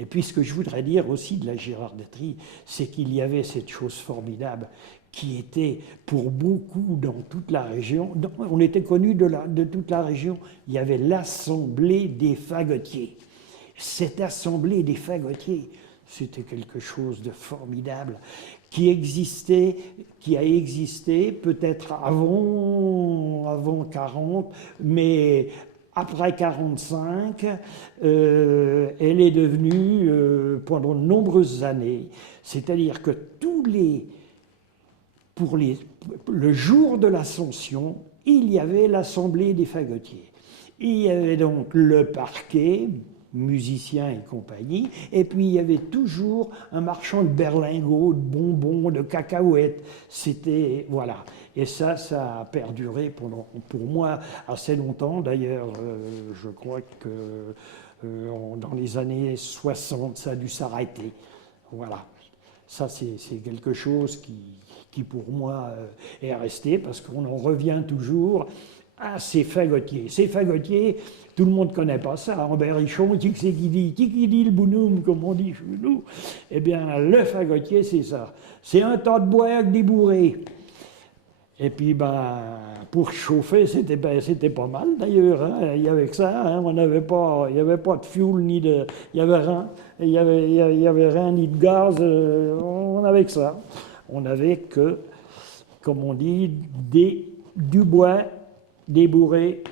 Et puis ce que je voudrais dire aussi de la girarderie, c'est qu'il y avait cette chose formidable qui était pour beaucoup dans toute la région, on était connu de toute la région, il y avait l'Assemblée des fagotiers. Cette Assemblée des fagotiers, c'était quelque chose de formidable qui existait, qui a existé peut-être avant 40, mais après 45, elle est devenue pendant de nombreuses années. C'est-à-dire que le jour de l'Ascension, il y avait l'Assemblée des fagotiers. Il y avait donc le parquet, musiciens et compagnie, et puis il y avait toujours un marchand de berlingots, de bonbons, de cacahuètes. C'était, voilà. Et ça a perduré pour moi assez longtemps. D'ailleurs, je crois que dans les années 60, ça a dû s'arrêter. Voilà. Ça, c'est quelque chose qui pour moi, est resté, parce qu'on en revient toujours à ces fagotiers. Ces fagotiers, tout le monde ne connaît pas ça. En berrichon, qui c'est qui dit le bonhomme, comme on dit chez nous. Eh bien, le fagotier, c'est ça. C'est un tas de bois avec des bourrées. Et puis, ben, pour chauffer, c'était pas mal d'ailleurs. Hein. Il y avait que ça. Hein. On n'avait pas, il n'y avait pas de fioul, ni de. Il y avait rien. Il y avait rien, ni de gaz. On avait que ça. On n'avait que, comme on dit, du bois, des bourrées,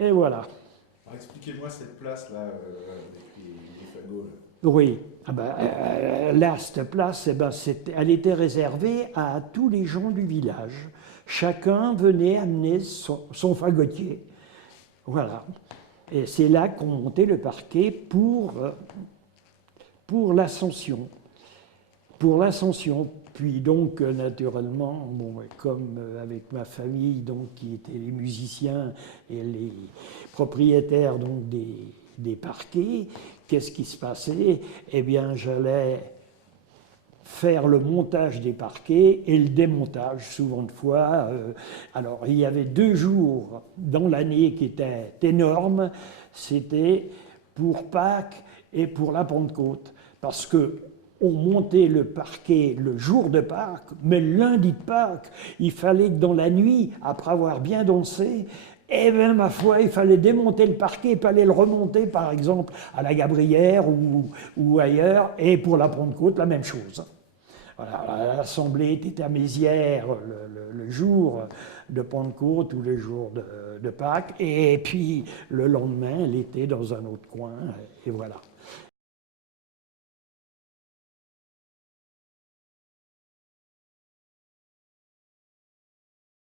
et voilà. Alors, expliquez-moi cette place-là, avec les fagots. Là. Oui, ah ben, là, cette place, eh ben, elle était réservée à tous les gens du village. Chacun venait amener son fagotier. Voilà. Et c'est là qu'on montait le parquet pour l'Ascension. Pour l'Ascension. Puis donc, naturellement, bon, comme avec ma famille, donc, qui étaient les musiciens et les propriétaires donc, des parquets, qu'est-ce qui se passait? Eh bien, j'allais faire le montage des parquets et le démontage, souvent de fois. Alors, il y avait 2 jours dans l'année qui étaient énormes, c'était pour Pâques et pour la Pentecôte, parce que on montait le parquet le jour de Pâques, mais le lundi de Pâques, il fallait que dans la nuit, après avoir bien dansé, eh bien, ma foi, il fallait démonter le parquet, il fallait le remonter, par exemple, à la Gabrière ou ailleurs, et pour la Pentecôte, la même chose. Voilà, l'Assemblée était à Mézières le jour de Pentecôte ou le jour de Pâques, et puis le lendemain, elle était dans un autre coin, et voilà.